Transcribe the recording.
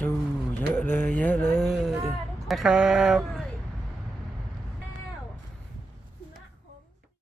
จูเยอะเลยเยอะเลยนะครับ